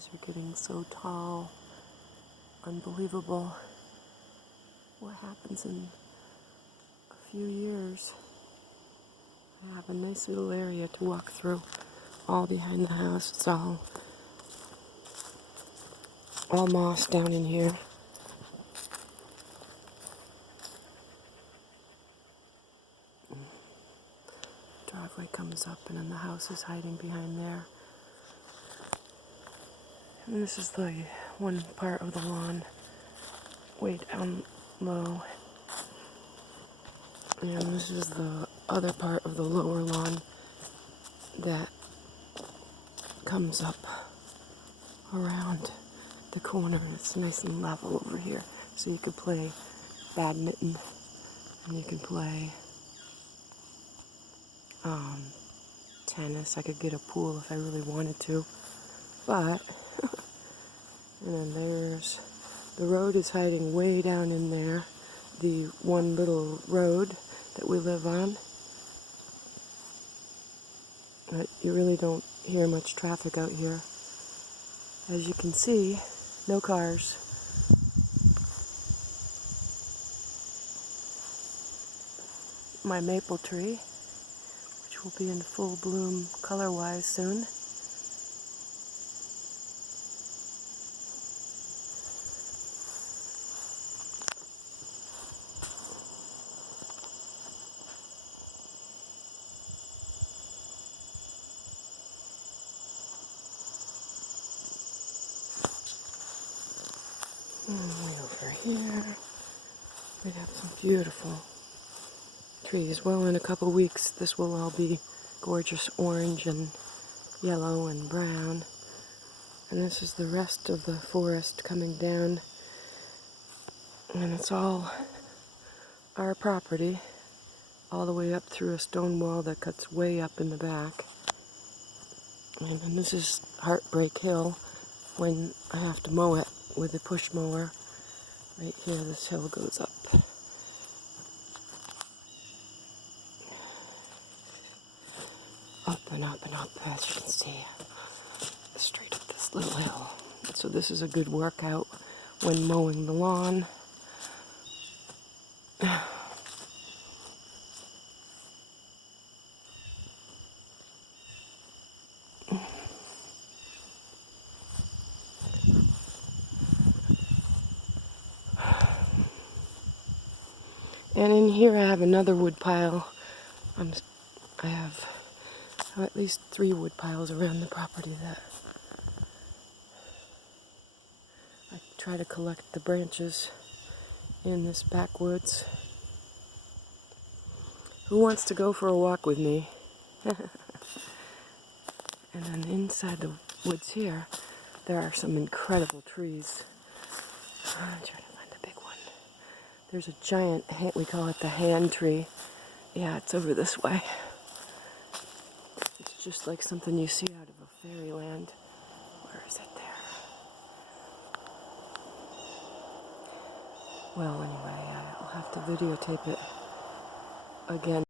trees are getting so tall. Unbelievable what happens in a few years. I have a nice little area to walk through, all behind the house. It's all moss down in here. Driveway comes up and then the house is hiding behind there. And this is the one part of the lawn way down low. And this is the other part of the lower lawn that comes up around the corner, and it's nice and level over here. So you could play badminton and you can play tennis. I could get a pool if I really wanted to. But, and then there's, the road is hiding way down in there. The one little road that we live on. But you really don't hear much traffic out here. As you can see, no cars. My maple tree, which will be in full bloom color-wise soon. Way over here, we have some beautiful trees. Well, in a couple weeks, this will all be gorgeous orange and yellow and brown. And this is the rest of the forest coming down. And it's all our property, all the way up through a stone wall that cuts way up in the back. And then this is Heartbreak Hill when I have to mow it with a push mower. Right here, this hill goes up. Up and up and up, as you can see, straight up this little hill. So this is a good workout when mowing the lawn. And in here I have another wood pile. I have at least 3 wood piles around the property that I try to collect the branches in this backwoods. Who wants to go for a walk with me? And then inside the woods here, there are some incredible trees. I'm trying to find a big one. There's a giant, we call it the hand tree. Yeah, it's over this way. It's just like something you see out of a fairyland. Where is it there? Well, anyway, I'll have to videotape it again.